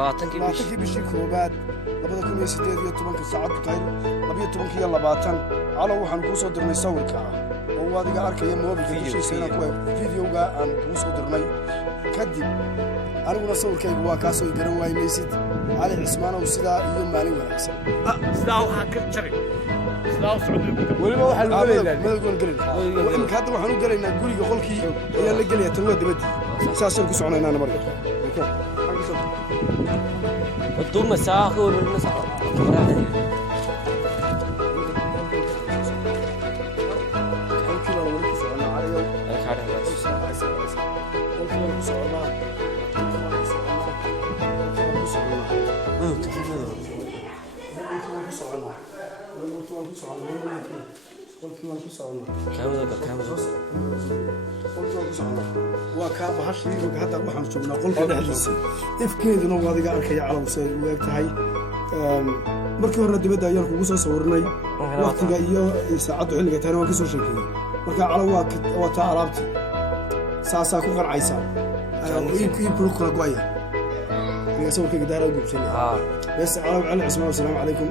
labaatankii bishii koobaad 2018 saacadu tahay 12:20 calow waxaan kuu soo dirnay sawirka oo adiga arkaya moobilka dushiisa ku videoga aan kuu soo dirnay kadib aniguna sawirkaygu waa kaasoo garan waaymaysid cali cismaan oo sidaa iyo maalin wanaagsan sidaa waxaa ka jaray sidaa weliba waxaa lagu leeyahay imika hadda waxaan u gelaynaa guriga qolkii ayaa la gelaya tan waa dibadii saasaan ku soconaynaa marka ثم ساخر المسعى وكاب هالشيء هذا واحد شفنا قلت له هالشيء إفكيد إنه هذا قال كي على وسائل وقتها markii hore dibadda ayaan kugu soo sawirnay waqtiga iyo saacadu xilliga taana waan ka soo sheekay marka calaw waa taa alaabti saasa ku qarcaysa in ku kala go'aya aniga sawirkayga daara u gubsanay bas calaw cali cismaan assalamu calaykum